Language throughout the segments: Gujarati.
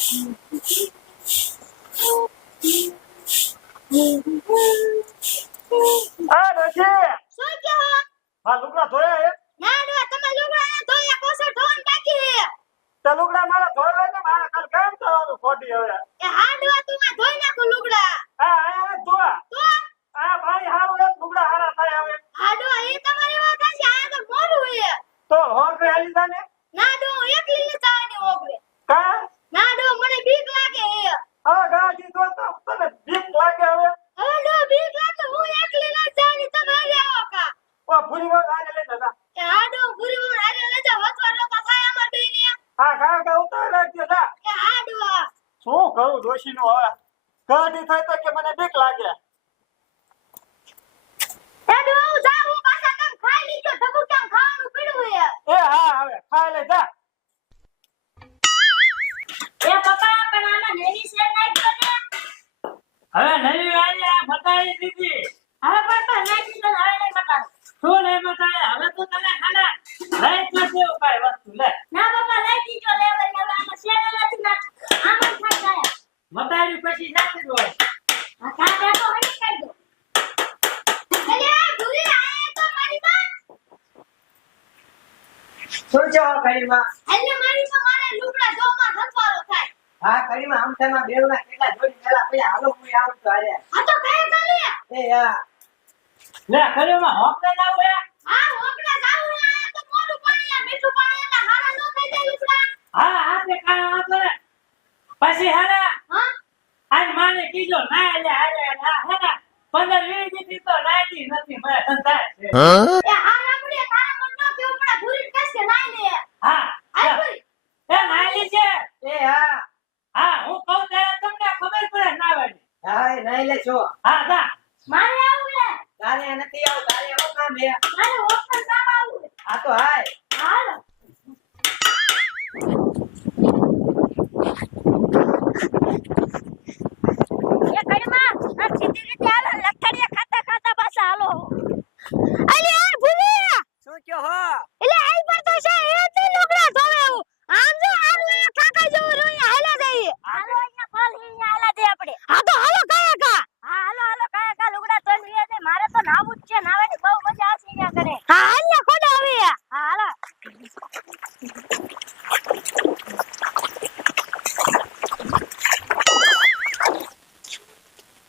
આ ડોશી શું કહો? આ લુગડા ધોયા હે? ના ડો તમે લુગડા ધોયા કોસર ધોન બાકી હે. તે લુગડા મારા ધોયા ને મારા કાલ કેમ થવાનું ખોટી હવે? એ હા ડો તું આ ધોઈ નાખો લુગડા. આ ધોવા તો આ ભાઈ હારું એક લુગડા હારા થાય હવે. હા ડો એ તમારી વાત છે. આ તો મોડું હે. તો હોક હાલી જાને ના ડો એકલી લે જવાની ઓગરે. કા ના ડો મને બીક લાગે હે. આ ગાડી તો તને બીક લાગે હવે? હવે ડો બીક લાગે હું એકલી લે જવાની તમે આવો કા. ઓ ભૂરી વાત આને લે જા. એ હા ડો પૂરી હું આરે લે જા વચવા નતા થાય અમાર બેને. આ ગા ઉતાર રાખજો જા. એ હા ડો શું કરું ડોશી નું હવે? ગાડી થાય તો કે મને બીક લાગે. એ ડો જા હું પાછા તમ ખાઈ લીજો ધબુ કેમ ખાવાનું પીડું હે. એ હા હવે ખાઈ લે જા. એ પપ્પા પણ આમાં નવી શેર નાખ્યો ને. હવે નવી વાળી બતાવી દીધી. હવે પપ્પા નાખી તો હવે નહીં બતાવ. શું નહીં બતાવે? હવે તો તને ખાના રાઈટ નથી ઉપાય વસ્તુ લે. ના પપ્પા નાખી તો લેવા આમાં શેર નથી નાખ. આમાં ખાઈ ગયા. બતાવી પછી નાખી દો. આ કાકા તો હણી કાઢ દો. અરે ભૂરી આયા તો મારી માં. શું છે કડીમાં? એટલે મારી તો મારે લુગડા ધોવામાં ધસવારો થાય. હા કડીમાં આમ તેમાં બેવના કેટલા જોડી પેલા પેલા હાલો હું આવું તો આરે. આ તો કઈ ગલી. એ યા લે ખરેમાં હોક ને લાવ હે. હા હોકડા જાવ આયા તો મોડું પાણી મીઠું પાણી એટલે હારા નો થઈ જાય લુગડા. હા હાથે કામ આ કરે. પછી હારા હા આજ માને કીજો ના લે હારે ના હેના 15-20 દીધી તો નાઈતી નથી મને સંતાય છે. એ હારા પડે તારા મન નો કેવું પડે ભૂરી કસે નાઈ લે. હા આઈ ભૂરી. એ નાઈલી છે. એ હા હા હું કહું ત્યારે તમને ખબર પડે નાવાની. હા એ નહીં લે છો. હા જા. મારે આવું લે. તારે નથી આવું તારે આવું કામ હે. મારે હોકડા જાવ આવું. આ તો હાય હાલો. એ કડીમાં આ સીધી રીતે હાલો લખડિયા ખાતા ખાતા પાછા હાલો. અલી આ ભૂલી. શું કયો હો? એટલે આઈ પર તો છે એ તે લુગડા ધોવે હું. આમ જો આમ કાકા જેવું રોઈ હાલા જઈએ. હાલો અહીંયા પાલ અહીંયા હાલા દે આપણે. હા તો હાલો કાયા કા. હા હાલો હાલો કાયા કા લુગડા ધોઈ દે. મારે તો નાવું જ છે. નાવાની બહુ મજા આવશે અહીંયા કરે. હા હાલ ને ખોડા હવે. હા હાલો.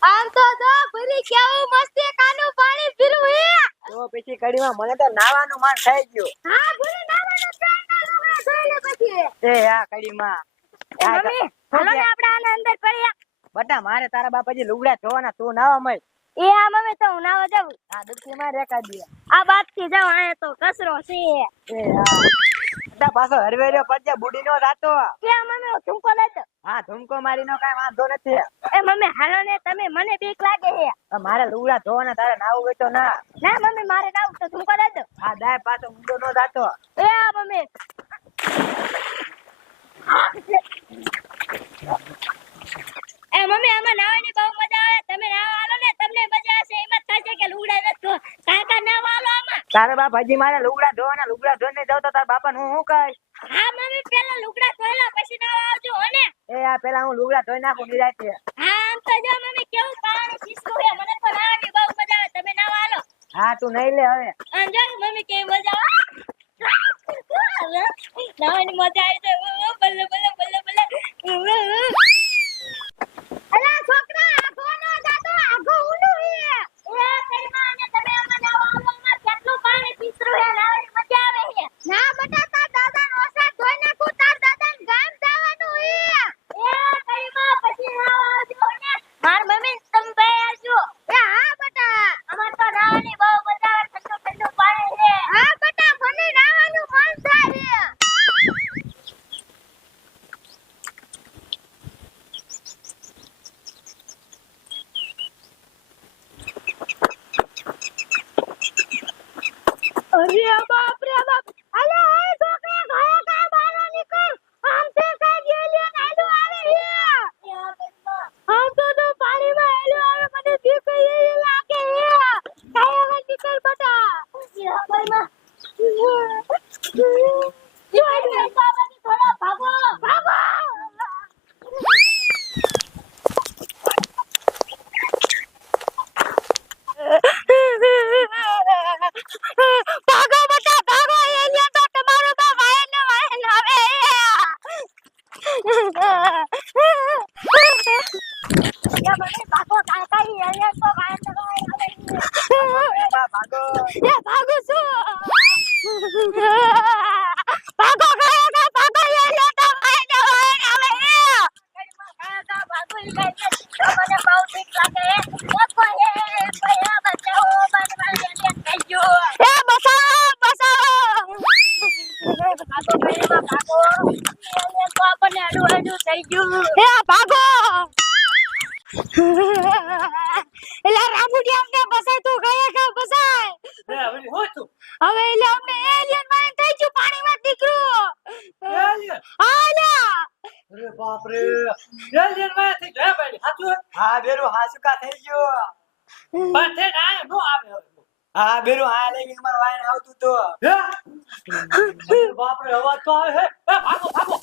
આમ તો જો ભરી કેવું મસ્તી કાનું પાણી પીરું હે. તો પછી કડીમાં મને તો નાવાનું મન થઈ ગયું. હા ભરી નાવાનું ચાલના લુગડા ધોઈ લે પછી. એ હા કડીમાં એ મમ્મી હાલો ને આપણે આના અંદર પડ્યા. બટા મારે તારા બાપાજી લુગડા ધોવાના તું નાવા મય. એ આ મમ્મી તો હું નાવા જાઉં. આ દુખી માં રેકા દે. આ બાતથી જાવ આયા તો કસરો છે. એ હા બટા પાછો હરવેર્યો પડજે બુડી નો રાતો. કે મમ્મી હું તુમકો લેતો. હા ધુમકો મારીનો કાઈ વાંધો નથી. એ મમ્મી હાલો ને તમે મને બીક લાગે છે. મારે લુગડા ધોવાના તારે નાવું હોય તો ના. ના મમ્મી મારે નાવું તો તુમકો લેતો. હા દાય પાછો મુંડો નો જાતો. એ આ મમ્મી એ મમ્મી આમાં નાવાની બહુ મજા આવે. તમે નાવા હાલો ને તમને મજા આવશે. એમ જ થશે કે લુગડા નથી કાકા નાવા હાલો આમાં. તારા બાપ હજી મારે લુગડા ધોવાના લુગડા ધોઈને જાવ તો તારા બાપા હું શું કહીશ? હા મમ્મી પેલા લુગડા ધોઈ લો પછી નાવા આવજો હો ને. એ આ પેલા હું લુગડા ધોઈ નાખું નિરાંતે. હા આમ તો જો મમ્મી કેવું પાણી પીસતું છે. મને તો નાવાની બહુ મજા આવે. તમે નાવા હાલો. હા તું નહીં લે હવે. આમ જો મમ્મી કેવી મજા આવે. નાવાની મજા આવી છે. બલ્લે બલ્લે બલ્લે બલ્લે. અલા છોકરા આગો ન જાતો. આગો ઊંડું છે. એ કઈમાં ને તમે આમાં નાવા હાલો. માં કેટલું પાણી પીસરું છે. નાવાની મજા આવે છે. ના બટા તાર દાદાનો ઓસા ધોઈ નાખું. તાર દાદાને ગામ જવાનું છે. એ કઈમાં પછી નાવા આવજો ને. માર મમ્મી તમે બે આવજો. એ હા બટા અમાર તો નાવાની બહુ મજા આવે. ઠંડુ ઠંડુ પાણી છે. હા બટા મને નાવાનું મન થાય છે. એ મને ભાગો કાકા ઈ એલિયન તો ભાગો ભાગો એ ભાગો છું ભાગો કાકા ભાગો એલિયન તો ભાગો આવે કાકા ભાગો ઈ મને બહુ બીક લાગે એ કોઈ બચાવો મને એલિયન થઈ ગયો એ બચાવો ભાગો ભાગો એલિયન તો આપણને અડું થઈ ગયું એ ભાગો એલા રામુડિયા અમને બસાય તો ગયા કા બસાય બે હવે હું છું હવે એટલે અમને એલિયન માં થઈ ગયું પાણીમાં દીકરું એલિયન આલા અરે બાપ રે એલિયન માં થી ગયા ભાઈ હાચું હા બેરું હાસુકા થઈ ગયો પણ તે ના નો આવે હવે. હા બેરું હા લઈ અમાર વાઈન આવતું તો હે બાપ રે અવાજ તો આવે હે એ ભાગો ભાગો